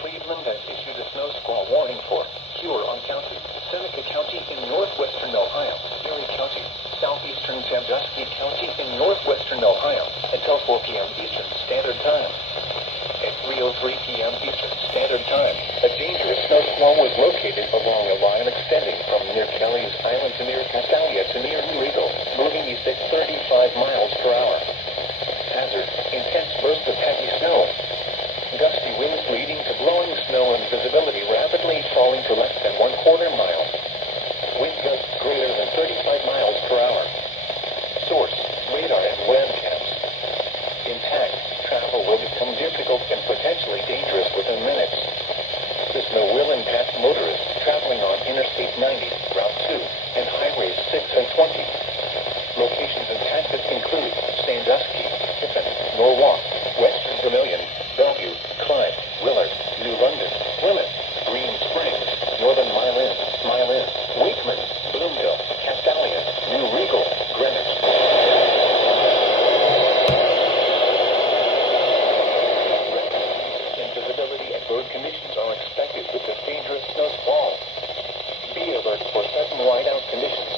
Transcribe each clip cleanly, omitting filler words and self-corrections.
Cleveland has issued a snow squall warning for Huron County, Seneca County in northwestern Ohio, Erie County, southeastern Sandusky County in northwestern Ohio, until 4 p.m. Eastern Standard Time. At 3:03 p.m. Eastern Standard Time, a dangerous snow squall was located along a line extending from near Kelly's Island to near Castalia to near New Eagle, moving east at 35 miles per hour. Hazard, intense bursts of heavy snow. Gusty winds leading to blowing snow and visibility rapidly falling to less than 1/4 mile. Wind gusts greater than 35 miles per hour. Source, radar and webcams. Impact, travel will become difficult and potentially dangerous within minutes. The snow will impact motorists traveling on Interstate 90, Route 2, and Highways 6 and 20. Locations impacted include Sandusky, Tiffin, Norwalk, Western Vermilion, Bellevue, Clyde, Willard, New London, Plymouth, Green Springs, Northern Milan, Wakeman, Bloomville, Castalia, New Regal, Greenwich. Invisibility and road conditions are expected with this dangerous snow squall. Be alert for sudden whiteout conditions.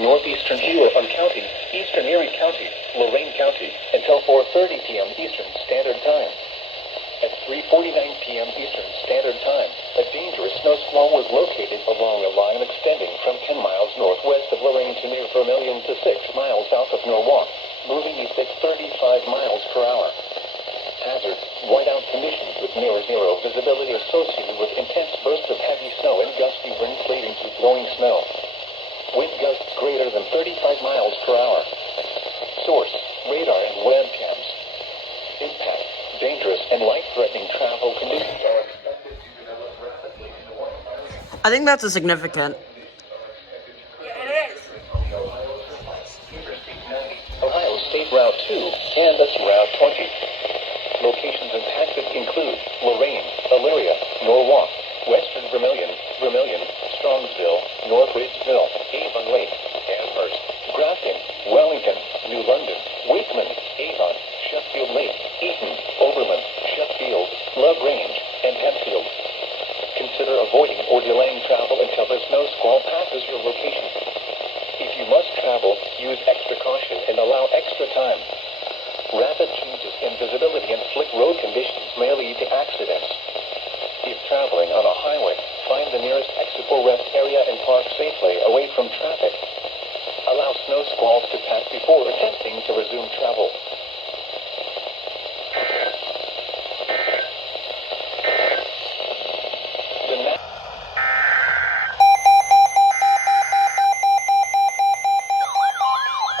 Northeastern Huron County, Eastern Erie County, Lorain County, until 4:30 p.m. Eastern Standard Time. At 3:49 p.m. Eastern Standard Time, a dangerous snow squall was located along a line extending from 10 miles northwest of Lorain to near Vermilion to 6 miles south of Norwalk, moving east at 35 miles per hour. Hazard, whiteout conditions with near zero visibility associated with intense bursts of heavy snow and gusty winds leading to blowing snow. Wind gusts greater than 35 miles per hour. Source, radar and webcams. Impact, dangerous and life-threatening travel conditions are expected to develop rapidly into one. I think that's a significant. Yeah, it is. Ohio State Route 2, Kansas Route 20. Locations impacted include Lorain, Elyria, Norwalk, Western Vermilion, Strongsville, North Ridgeville, Avon Lake, Amherst, Grafton, Wellington, New London, Wakeman, Avon, Sheffield Lake, Eaton, Oberlin, Sheffield, LaGrange, and Hempfield. Consider avoiding or delaying travel until the snow squall passes your location. If you must travel, use extra caution and allow extra time. Rapid changes in visibility and slick road conditions may lead to accidents. If traveling on a highway, find the nearest exit or rest area and park safely away from traffic. Allow snow squalls to pass before attempting to resume travel.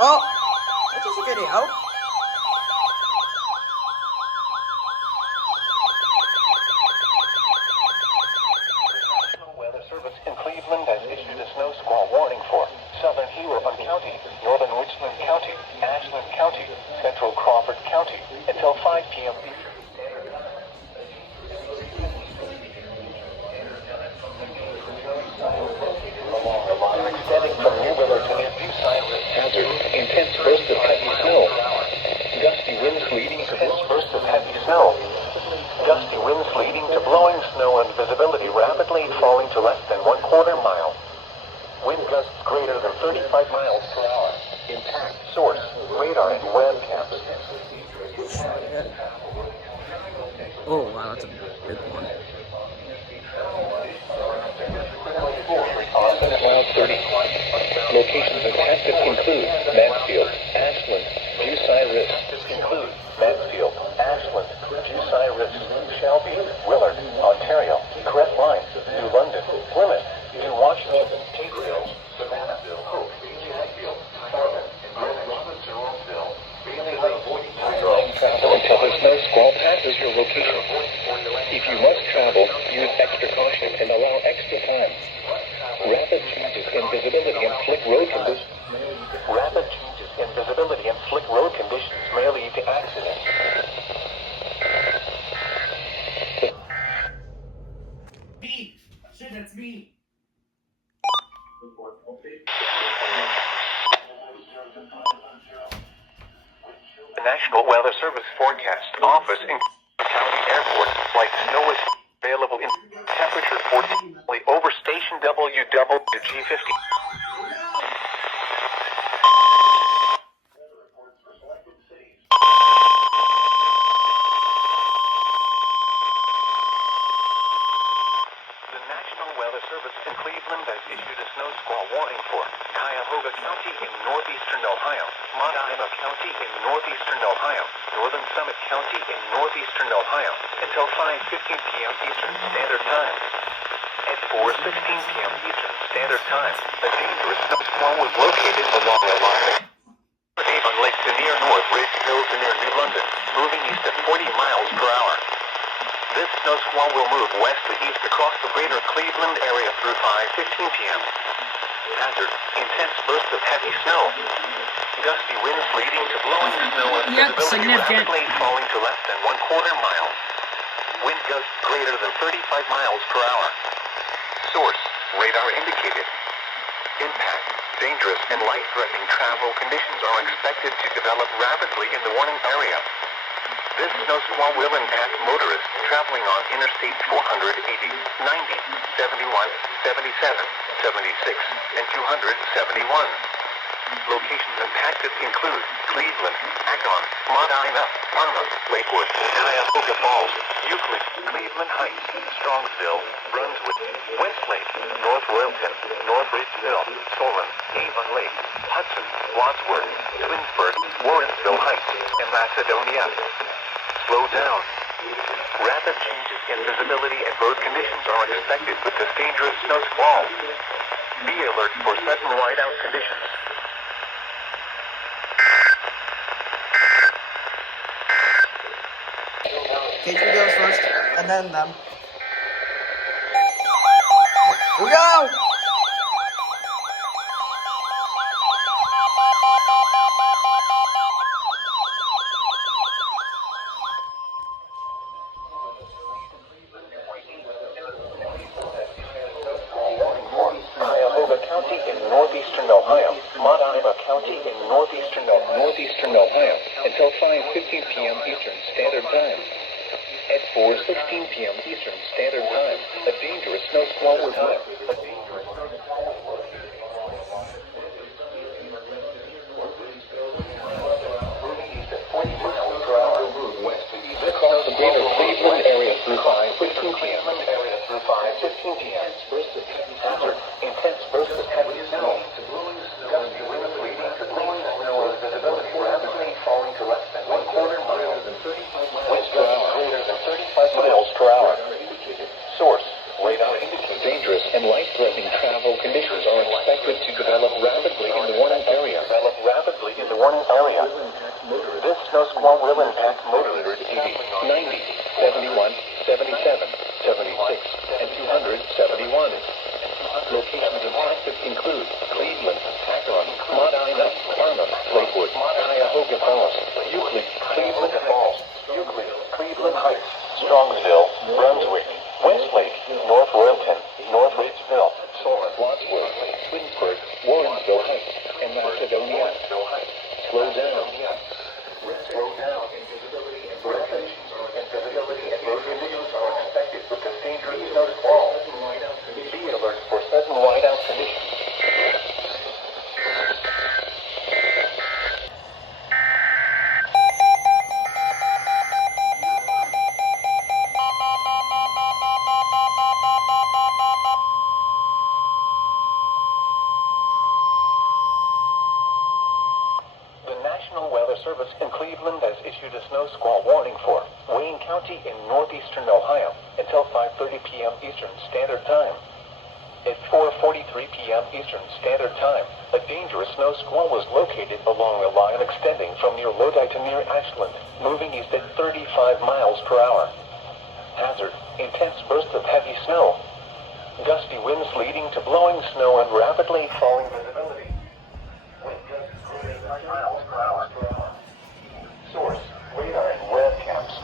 Oh, this is a video. In Cleveland has issued a snow squall warning for southern Huron County, northern Richland County, Ashland County, central Crawford County, until 5 p.m. Along the line extending from New Willard to near Bucyrus. Hazard, intense bursts of heavy snow. Gusty winds leading to intense bursts of heavy snow. Gusty winds leading to blowing snow and visibility rapidly falling to less than 1/4 mile. Wind gusts greater than 35 miles per hour. Impact, source, radar and webcams. Oh, wow, that's a big one. Route 30. Locations impacted include Mansfield, Ashland, Bucyrus. Include Mansfield, Ashland, Bucyrus, Shelby, Willard, Ontario, Crestline, New London, Plymouth, New Washington, Tateville, Savannahville, Hope, Hatfield, Farmington, Robinson, Rockville, Bailey Lake. Travel until the snow squall passes your location. If you must travel, use extra caution and allow extra time. Rapid changes in visibility and slick road conditions. Rapid changes in visibility and slick road conditions may lead to accidents. Me. Shit, that's me. The National Weather Service Forecast Office in County Airport flight snow is available in temperature 14 over station WWG50. The National Weather Service in Cleveland has issued a snow squall warning for Cuyahoga County in northeastern Ohio, Monongahela County in northeastern Ohio, Northern Summit County in northeastern Ohio, until 5:15 p.m. Eastern Standard Time. At 4:16 p.m. Eastern Standard Time, a dangerous snow squall was located along the line of Avon Lake to near North Ridge Hill to near New London, moving east at 40 miles per hour. This snow squall will move west to east across the greater Cleveland area through 5:15 p.m. Hazard: intense bursts of heavy snow. Gusty winds leading to blowing snow and visibility rapidly falling to less than 1/4 mile. Wind gusts greater than 35 miles per hour. Source: radar indicated. Impact: dangerous and life-threatening travel conditions are expected to develop rapidly in the warning area. This snow squall will impact motorists traveling on Interstate 480, 90, 71, 77, 76, and 271. Locations impacted include Cleveland, Akron, Monongahela, Parma, Lakewood, Cuyahoga Falls, Euclid, Cleveland Heights, Strongsville, Brunswick, Westlake, North Royalton, North Ridgeville, Solon, Avon Lake, Hudson, Wadsworth, Twinsburg, Warrensville Heights, and Macedonia. Slow down. Rapid changes in visibility and road conditions are expected with this dangerous snow squall. Be alert for sudden whiteout conditions. K3 goes first, and then them. Here we go! Cuyahoga County in northeastern Ohio, Monongahela County in northeastern Ohio, until 5:15 p.m. Eastern Standard Time. At 4:16 p.m. Eastern Standard Time, a dangerous snow squall was across the greater Cleveland area through 5:15 p.m. Hazard: intense bursts of heavy snow. Gusty winds leading to blowing snow and visibility rapidly falling to less than 1/4 mile. Winds greater than 35 miles per hour. Source: radar indicates dangerous and life-threatening travel conditions are expected to develop rapidly in the warning area. This snow squall will impact motorists 80, 90, 71, 77, 76, and 271. Locations impacted include Cleveland, Akron, Monongahela, Parma, Lakewood, Cuyahoga Falls, Euclid, Cleveland Heights, Strongsville, Brunswick, Westlake, North Royalton, North Ridgeville, Solon, Wadsworth, Twinsburg, Warrensville Heights, and Macedonia. Slow down. Visibility and road conditions are expected with this dangerous snow squall. Be alert for sudden whiteout conditions. The National Weather Service in Cleveland has issued a snow squall warning for Wayne County in northeastern Ohio until 5:30 p.m. Eastern Standard Time. At 4:43 p.m. Eastern Standard Time, a dangerous snow squall was located along a line extending from near Lodi to near Ashland, moving east at 35 miles per hour. Hazard: intense bursts of heavy snow. Gusty winds leading to blowing snow and rapidly falling visibility. Wind gusts exceeding 5 miles per hour. Source, radar and webcams.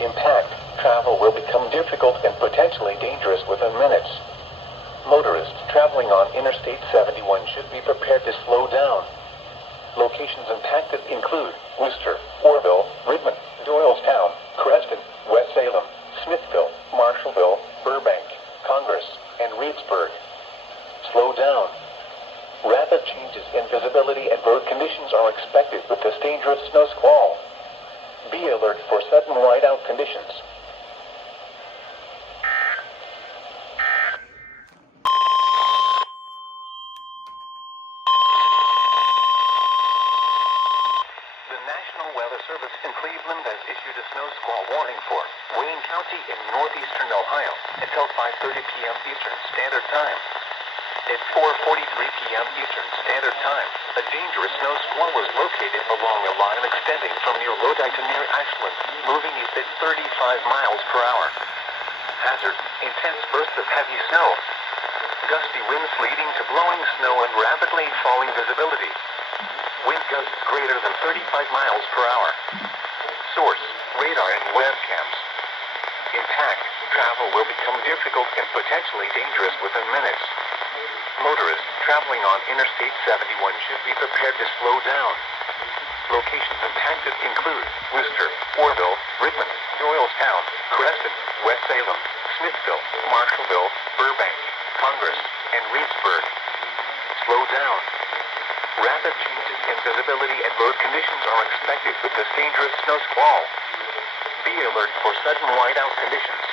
Impact, travel will become difficult and potentially dangerous within minutes. Motorists traveling on Interstate 71 should be prepared to slow down. Locations impacted include Worcester, Orville, Redmond, Doylestown, Creston, West Salem, Smithville, Marshallville, Burbank, Congress, and Reedsburg. Slow down. Rapid changes in visibility and road conditions are expected with this dangerous snow squall. Be alert for sudden whiteout conditions. The National Weather Service in Cleveland has issued a snow squall warning for Wayne County in northeastern Ohio until 5:30 p.m. Eastern Standard Time. At 4:43 p.m. Eastern Standard Time, a dangerous snow squall was located along a line extending from near Lodi to near Ashland, moving east at 35 miles per hour. Hazard, intense bursts of heavy snow. Gusty winds leading to blowing snow and rapidly falling visibility. Wind gusts greater than 35 miles per hour. Source, radar and webcams. Impact, travel will become difficult and potentially dangerous within minutes. Motorists traveling on Interstate 71 should be prepared to slow down. Locations impacted include Worcester, Orville, Redmond, Doylestown, Creston, West Salem, Smithville, Marshallville, Burbank, Congress, and Reedsburg. Slow down. Rapid changes in visibility and road conditions are expected with this dangerous snow squall. Be alert for sudden whiteout conditions.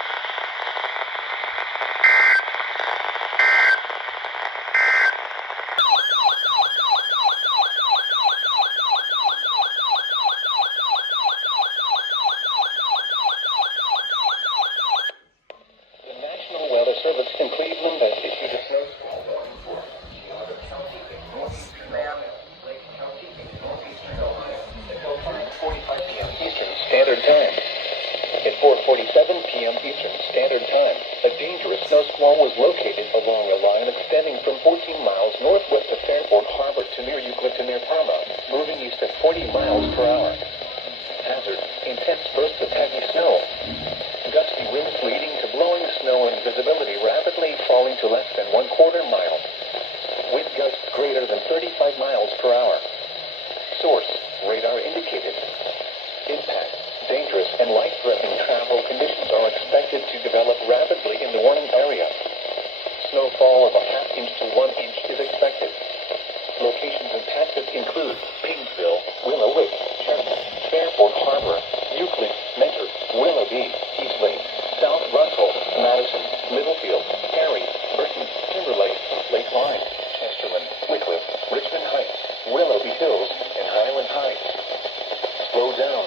The National Weather Service in Cleveland has issued a snow squall warning for Geauga County in northeastern Ohio, Lake County in northeastern Ohio, until 5:45 p.m. Eastern Standard Time. At 4:47 p.m. Eastern Standard Time, a dangerous snow squall was located along a line extending from 14 miles northwest of Fairport Harbor to near Euclid to near Parma, moving east at 40 miles per hour. Hazard, intense bursts of heavy snow. Gusty winds leading to blowing snow and visibility rapidly falling to less than 1/4 mile. Wind gusts greater than 35 miles per hour. Source, radar indicated. Impact, dangerous and life-threatening travel conditions are expected to develop rapidly in the warning area. Snowfall of a ½ inch to 1 inch is expected. Locations impacted include Painesville, Willowick, Chestnut, Fairport Harbor, Euclid, Mentor, Willoughby, East Lake, South Russell, Madison, Middlefield, Perry, Burton, Timberlake, Lake Line, Chesterland, Wickliffe, Richmond Heights, Willoughby Hills, and Highland Heights. Slow down.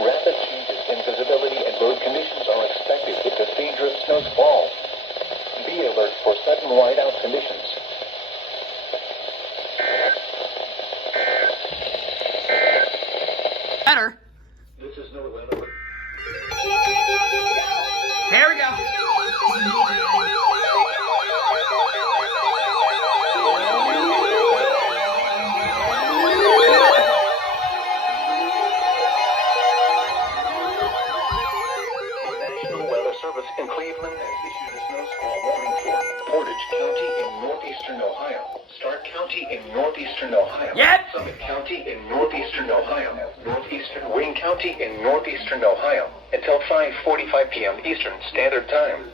Rapid changes in visibility and road conditions are expected with this dangerous snow squall. Be alert for sudden whiteout conditions. Better. This is no weather. Here we go. National Weather Service in Cleveland has issued a snow squall warning for Portage County in northeastern Ohio, Stark County in northeastern Ohio, Yep. Summit County in northeastern Ohio, northeastern Wayne County in northeastern Ohio, until 5:45 p.m. Eastern Standard Time.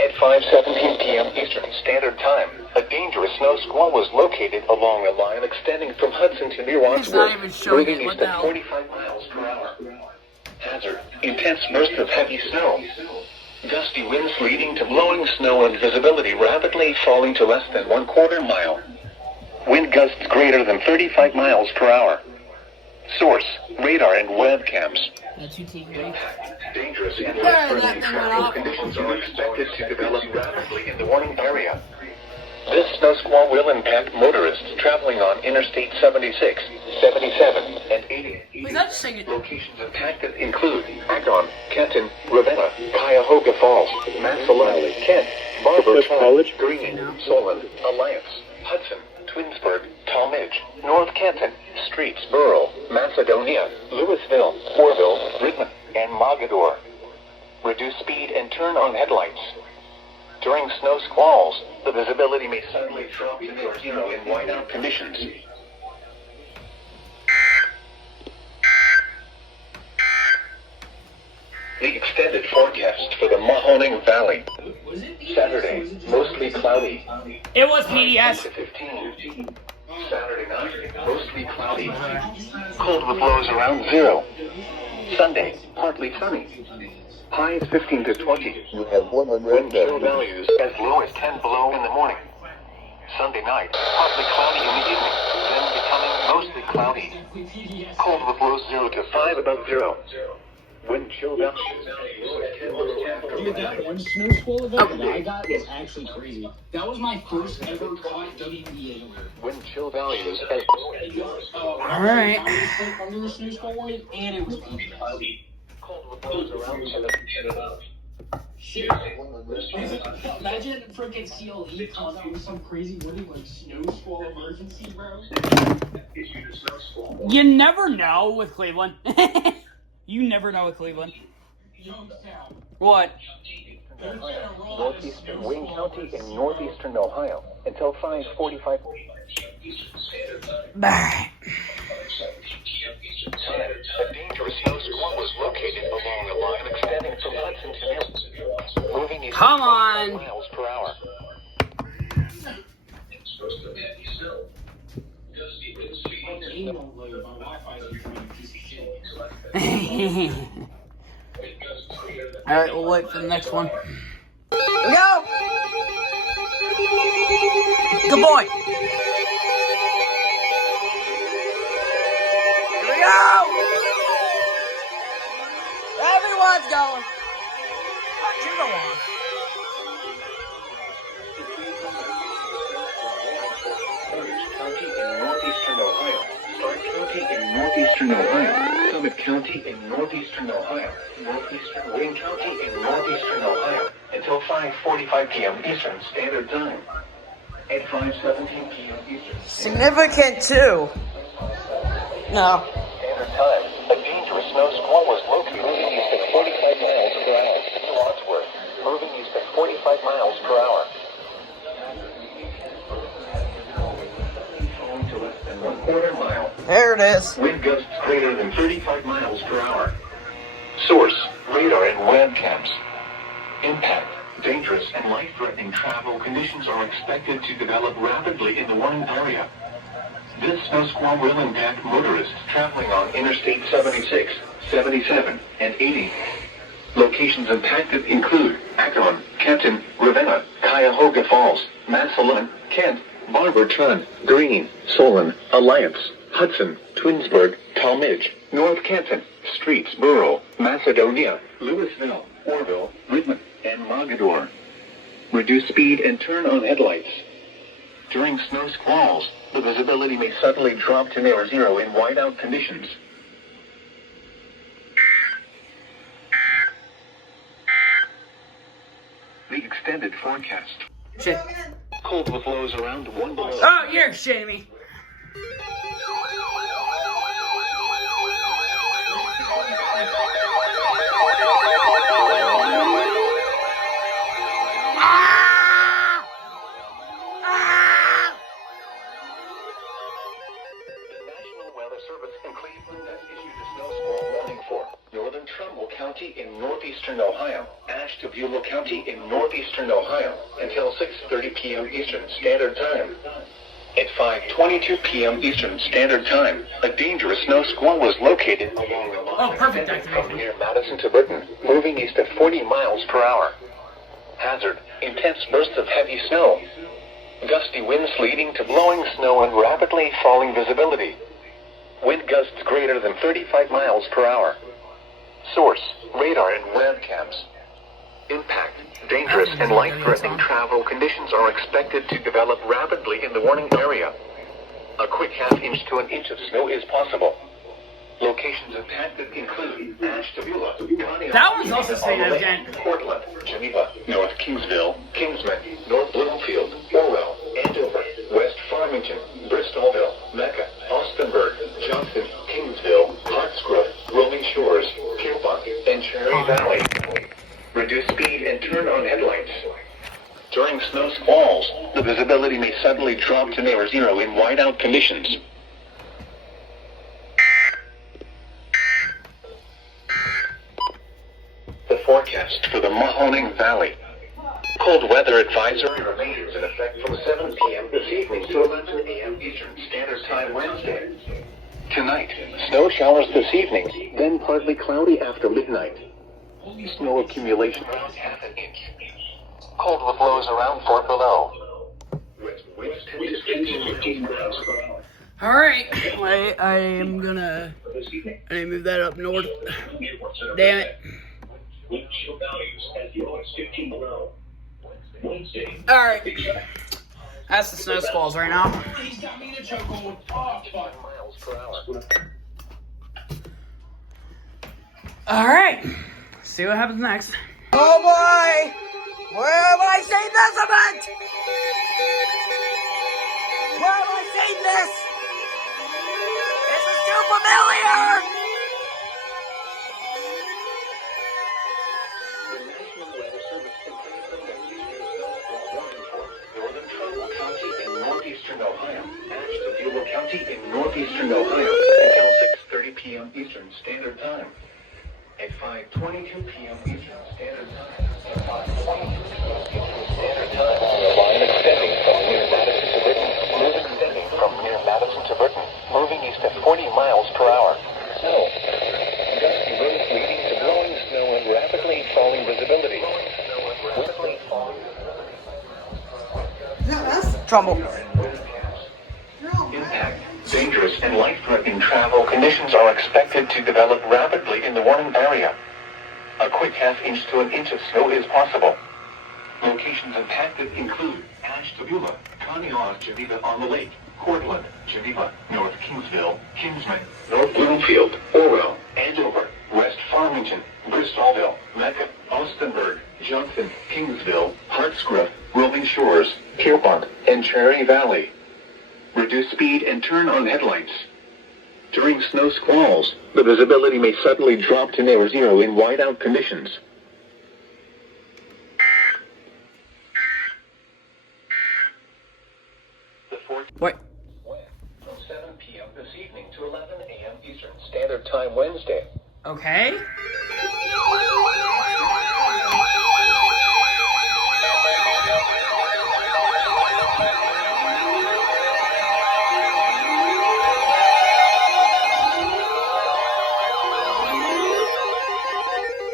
At 5:17 p.m. Eastern Standard Time, a dangerous snow squall was located along a line extending from Hudson to near He's not Wadsworth, even showing moving it. What east the at hell? 45 miles per hour. Hazard, intense bursts of heavy snow. Gusty winds leading to blowing snow and visibility rapidly falling to less than 1/4 mile. Wind gusts greater than 35 miles per hour. Source, radar and webcams. That's you TV. Dangerous and Yeah, life-threatening that thing went travel off. conditions are expected to develop rapidly in the warning area. This snow squall will impact motorists traveling on Interstate 76, 77, and 80. Wait, that just singing. Locations impacted include Akron, Kenton, Ravenna, Cuyahoga Falls, Mansalina, Kent, Barber, College, Green, Solon, Alliance, Hudson, Twinsburg, Talmadge, North Canton, Streetsboro, Macedonia, Louisville, Orville, Redmond, and Mogador. Reduce speed and turn on headlights. During snow squalls, the visibility may suddenly drop to near zero in whiteout conditions. The extended forecast for the Mahoning Valley. Saturday, mostly cloudy. It was PDS. 15. Saturday night, mostly cloudy. Cold with lows around zero. Sunday, partly sunny. Highs 15 to 20. you have 100 Wind chill values as low as 10 below in the morning. Sunday night, partly cloudy in the evening, then becoming mostly cloudy. Cold with lows 0 to 5 above zero. Wind chill values as low as 10 below after Dude, midnight. that one snow squall event that I got was actually crazy. That was my first ever caught WEA alert. Wind chill values as low as Alright. Under the snow squall warning, and it was PDS. cold with lows around 10 above. Shit. Imagine freaking CLE comes out with some crazy warning like snow squall emergency, bro. You never know with Cleveland. You never know with Cleveland. Youngstown. What? Northeastern Wayne County in northeastern Ohio until 5:45. Bah. A dangerous snow squall was located along a line extending from Hudson to Mill, moving east Come at on. 25 miles per hour. Game won't load. My Wi-Fi's a piece of shit. Alright, we'll wait for the next one. Here we go! Good boy! Here we go! Everyone's going! You go on. County in northeastern Ohio. Stark County in northeastern Ohio. Summit County in northeastern Ohio. Northeastern Wayne County in northeastern Ohio. Until 5:45 p.m. Eastern Standard Time. At 5:17 p.m. Eastern Significant too. No. Standard Time. A dangerous snow squall was located moving east at 45 miles per hour. Wadsworth. Moving east at 45 miles per hour. Falling to less than 1/4 mile. There it is. Wind gusts greater than 35 miles per hour. Source, radar and webcams. Impact, dangerous and life-threatening travel conditions are expected to develop rapidly in the warning area. This snow squall will impact motorists traveling on Interstate 76, 77, and 80. Locations impacted include Akron, Kenton, Ravenna, Cuyahoga Falls, Massillon, Kent, Barberton, Green, Solon, Alliance, Hudson, Twinsburg, Talmadge, North Canton, Streetsboro, Macedonia, Louisville, Orville, Redmond, and Mogador. Reduce speed and turn on headlights. During snow squalls, the visibility may suddenly drop to near zero in whiteout conditions. The extended forecast. Shit. Cold with lows around 1 below. Oh, you're shitting me. Ah! Ah! The National Weather Service in Cleveland has issued a snow squall warning for northern Trumbull County in northeastern Ohio, Ashtabula County in northeastern Ohio, until 6:30 p.m. Eastern Standard Time. At 5:22 p.m. Eastern Standard Time, a dangerous snow squall was located along the line Oh, perfect extending from activation. near Madison to Burton, moving east at 40 miles per hour. Hazard, intense bursts of heavy snow. Gusty winds leading to blowing snow and rapidly falling visibility. Wind gusts greater than 35 miles per hour. Source, radar and webcams. Impact, dangerous, and life-threatening travel conditions are expected to develop rapidly in the warning area. A quick half-inch to an inch of snow is possible. Locations impacted include Ashtabula, That one's also saying that again. Portland, Geneva, North Kingsville, Kingsman, North Bloomfield, Orwell, Andover, West Farmington, Bristolville, Mecca, Austinburg, Johnson, Kingsville, Hartsgrove, Rolling Shores, Pierpont, and Cherry Valley. Reduce speed and turn on headlights. During snow squalls, the visibility may suddenly drop to near zero in whiteout conditions. The forecast for the Mahoning Valley. Cold weather advisory remains in effect from 7 p.m. this evening to 11 a.m. Eastern Standard Time Wednesday. Tonight, snow showers this evening, then partly cloudy after midnight. Snow accumulation around half an inch. Cold with lows around 4 below. West winds 10 to 15 miles per hour. Alright, I am gonna move that up north. Damn it. Alright. That's the snow squalls right now. Alright. See what happens next. Oh boy! Where have I seen this event? Where have I seen this? This is too familiar! The National Weather Service confirms that warning for northern Trumbull County in northeastern Ohio, Ashtabula County in northeastern Ohio until 6:30 p.m. Eastern Standard Time. At 5:22 p.m. Eastern Standard Time. At 5:22 p.m. Eastern Standard Time. On the line extending from near Madison to Britain. Moving east at 40 miles per hour. Snow. Gusty winds leading to blowing snow and rapidly falling visibility. Trumbull. Impact, dangerous, and life-threatening travel conditions are expected to develop rapidly in the warning area. A quick half-inch to an inch of snow is possible. Locations impacted include Ashtabula, Conneaut, Geneva on the Lake, Cortland, Geneva, North Kingsville, Kingsman, North Bloomfield, Orwell, Andover, West Farmington, Bristolville, Mecca, Austinburg, Johnson, Kingsville, Hartsgrove, Rolling Shores, Pierpont, and Cherry Valley. Reduce speed and turn on headlights. During snow squalls, the visibility may suddenly drop to near zero in whiteout conditions. Wait. From 7 p.m. this evening to 11 a.m. Eastern Standard Time Wednesday. Okay.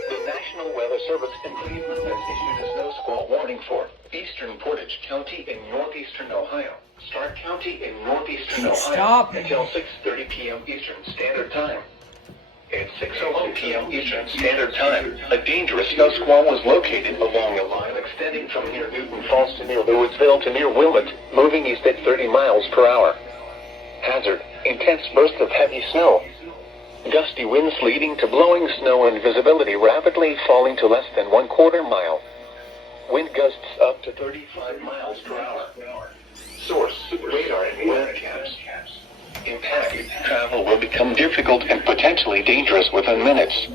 The National Weather Service in Cleveland has issued a snow squall warning for eastern Portage County in northeastern Ohio, Stark County in northeastern Ohio Stop. until 6:30 p.m. Eastern Standard Time. At 6:01 p.m. Eastern Standard Time, a dangerous snow squall was located along a line extending from near Newton Falls to near Lewisville to near Wilmot, moving east at 30 miles per hour. Hazard, intense bursts of heavy snow. Gusty winds leading to blowing snow and visibility rapidly falling to less than 1/4 mile. Wind gusts up to 35 miles per hour. Source, radar and weathercaps. Impact, travel will become difficult and potentially dangerous within minutes.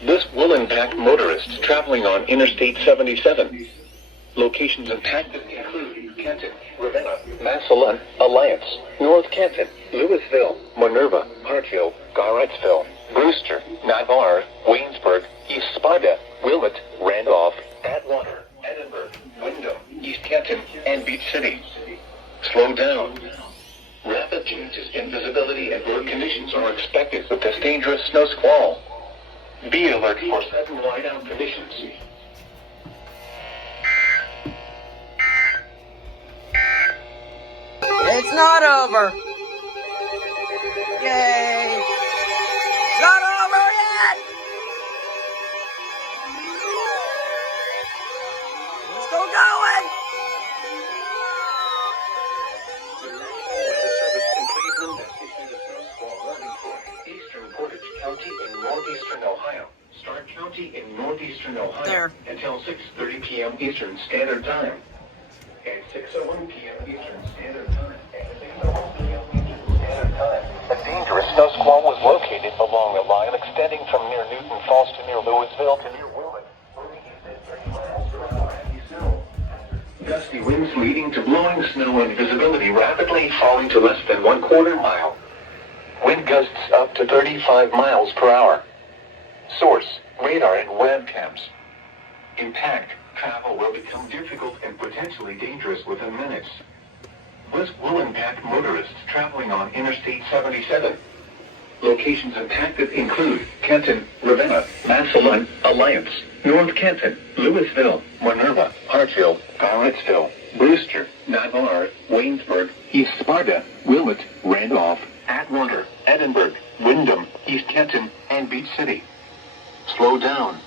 This will impact motorists traveling on Interstate 77. Locations impacted include Kenton, Ravenna, Massillon, Alliance, North Canton, Lewisville, Minerva, Hartville, Garrettsville, Brewster, Navarre, Waynesburg, East Sparta, Wilmot, Randolph, Atwater, Edinburgh, Wyndham, East Canton, and Beach City. Slow down. Rapid changes in visibility and road conditions are expected with this dangerous snow squall. Be alert for sudden whiteout conditions. It's not over. Yay. It's not over yet. County in northeastern Ohio There. until 6:30 p.m. Eastern Standard Time. At 6:01 p.m. Eastern Standard Time. A dangerous snow squall was located along a line extending from near Newton Falls to near Louisville to near Wilmot. Gusty winds leading to blowing snow and visibility rapidly falling to less than 1/4 mile. Wind gusts up to 35 miles per hour. Source, radar and webcams. Impact, travel will become difficult and potentially dangerous within minutes. This will impact motorists traveling on Interstate 77. Locations impacted include Kenton, Ravenna, Massillon, Alliance, North Kenton, Louisville, Minerva, Hartsville, Garrettsville, Brewster, Navarre, Waynesburg, East Sparta, Wilmot, Randolph, Atwater, Edinburgh, Windham, East Kenton, and Beach City. Slow down.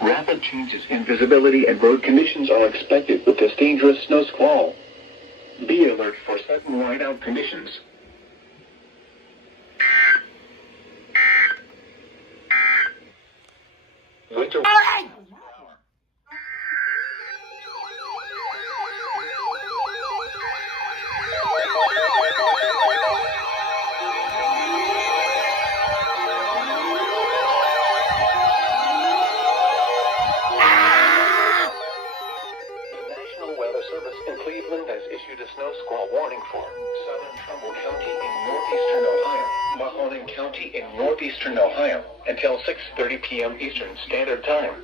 Rapid changes in visibility and road conditions are expected with this dangerous snow squall. Be alert for sudden whiteout conditions. Winter. Cleveland has issued a snow squall warning for southern Trumbull County in northeastern Ohio, Mahoning County in northeastern Ohio, until 6:30 p.m. Eastern Standard Time.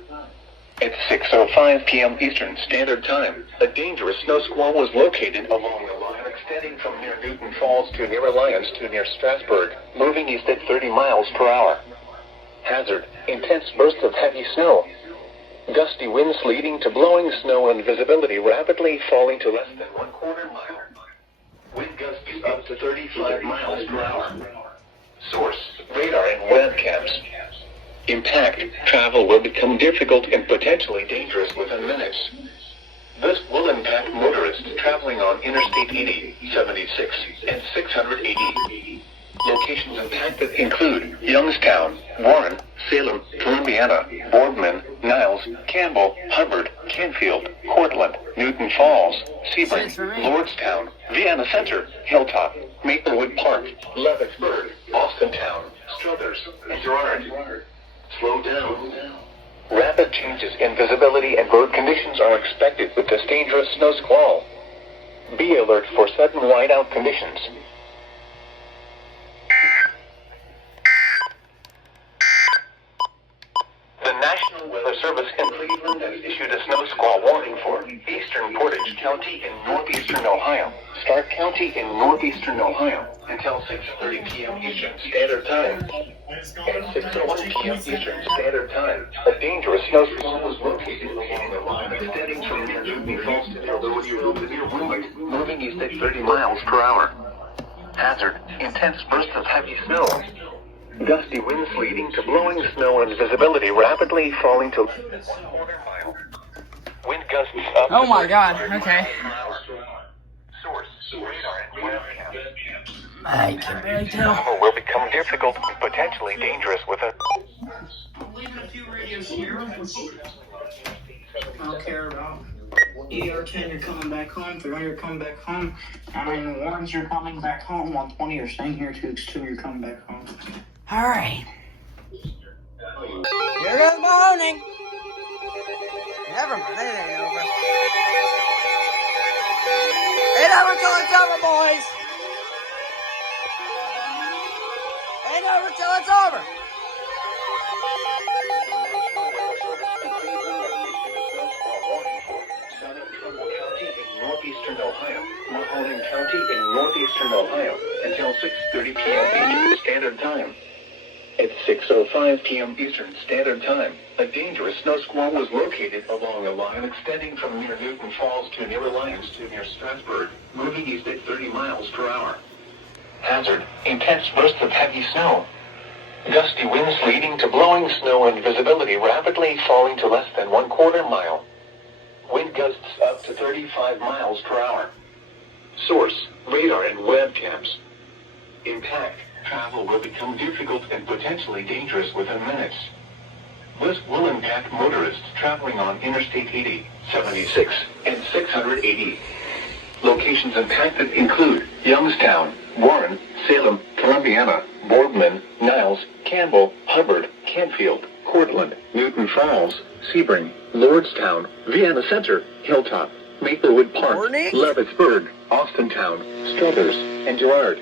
At 6:05 p.m. Eastern Standard Time, a dangerous snow squall was located along a line extending from near Newton Falls to near Alliance to near Strasburg, moving east at 30 miles per hour. Hazard, intense bursts of heavy snow. Gusty winds leading to blowing snow and visibility rapidly falling to less than 1/4 mile. Wind gusts up to 35 miles per hour. Source, radar and webcams. Impact, travel will become difficult and potentially dangerous within minutes. This will impact motorists traveling on Interstate 80, 76, and 680. Locations impacted include Youngstown, Warren, Salem, Columbiana, Boardman, Niles, Campbell, Hubbard, Canfield, Cortland, Newton Falls, Sebring, Lordstown, Vienna Center, Hilltop, Maplewood Park, Leavittsburg, Austintown, Struthers, and Girard. Slow down. Rapid changes in visibility and road conditions are expected with this dangerous snow squall. Be alert for sudden whiteout conditions. The National Weather Service in Cleveland has issued a snow squall warning for eastern Portage County in northeastern Ohio, Stark County in northeastern Ohio, until 6:30 p.m. Eastern Standard Time. At 6:01 p.m. Eastern Standard Time, a dangerous snow squall was located along the line extending from near Newton Falls to near Louisville to near Wilmot, moving east at 30 miles per hour. Hazard, intense bursts of heavy snow. Gusty winds leading to blowing snow and visibility rapidly falling to 1/4 mile. Wind gusts up. Oh my God. Okay. Source, radar and webcam. I can barely tell. Travel will become difficult and potentially dangerous with a. I'm leaving a few radios here. I don't care about ER10, you're coming back home. 3 you're coming back home. 991s, you're coming back home. 120, you're staying here. 2X2, you're coming back home. All right. Here goes Mahoning. Never mind, it ain't over. Ain't over till it's over, boys. Ain't over till it's over. Northeastern Ohio, Mahoning County in northeastern Ohio, until 6:30 p.m. Eastern Standard Time. At 6:05 p.m. Eastern Standard Time, a dangerous snow squall was located along a line extending from near Newton Falls to near Alliance to near Strasburg, moving east at 30 miles per hour. Hazard, intense bursts of heavy snow. Gusty winds leading to blowing snow and visibility rapidly falling to less than 1/4 mile. Wind gusts up to 35 miles per hour. Source, radar and webcams. Impact, travel will become difficult and potentially dangerous within minutes. This will impact motorists traveling on Interstate 80, 76, and 680. Locations impacted include Youngstown, Warren, Salem, Columbiana, Boardman, Niles, Campbell, Hubbard, Canfield, Cortland, Newton Falls, Sebring, Lordstown, Vienna Center, Hilltop, Maplewood Park, Warning. Leavittsburg, Austintown, Struthers, and Girard.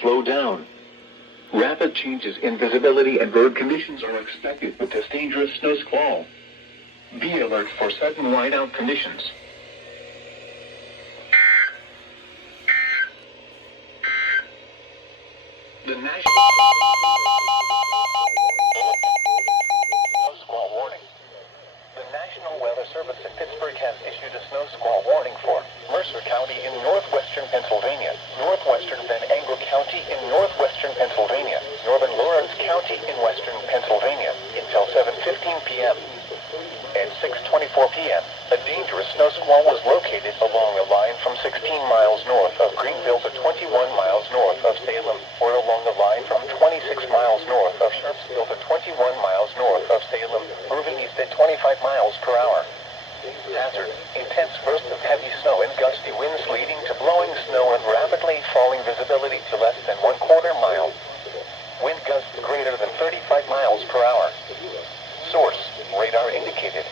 Slow down. Rapid changes in visibility and road conditions are expected with this dangerous snow squall. Be alert for sudden whiteout conditions. The National Squall Warning. The National Weather Service in Pittsburgh has issued a snow squall warning for Mercer County in northwestern Pennsylvania, northwestern Van Angel County in northwestern Pennsylvania, northern Lawrence County in western Pennsylvania until 7:15 p.m. At 6:24 p.m., a dangerous snow squall was located along a line from 16 miles north of Greenville to 21 miles north of Salem, or along a line from 26 miles north of Sharpsville to 21 miles north of Salem, moving east at 25 miles per hour. Hazard: intense bursts of heavy snow and gusty winds leading to blowing snow and rapidly falling visibility to less than 1/4 mile. Wind gusts greater than 35 miles per hour. Source: radar indicated.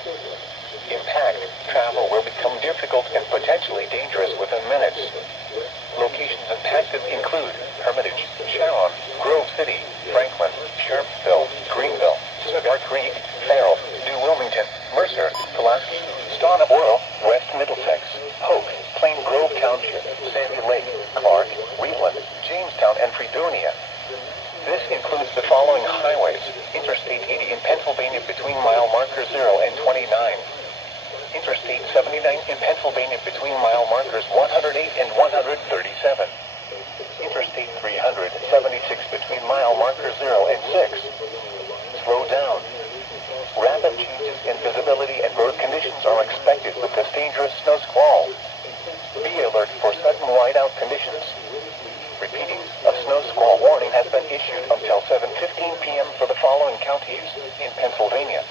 Impact: travel will become difficult and potentially dangerous within minutes. Locations impacted include Hermitage, Sharon, Grove City, Franklin, Sharpsville, Greenville, Cigar Creek, Farrell, New Wilmington, Mercer, Pulaski, Stoneboro, West Middlesex, Hope, Plain Grove Township, Sandy Lake, Clark, Wheatland, Jamestown, and Fredonia. This includes the following highways: Interstate 80 in Pennsylvania between mile marker 0 and 29. Interstate 79 in Pennsylvania between mile markers 108 and 137. Interstate 376 between mile markers 0 and 6. Slow down. Rapid changes in visibility and road conditions are expected with this dangerous snow squall. Be alert for sudden whiteout conditions. Repeating, a snow squall warning has been issued until 7:15 p.m. for the following counties in Pennsylvania: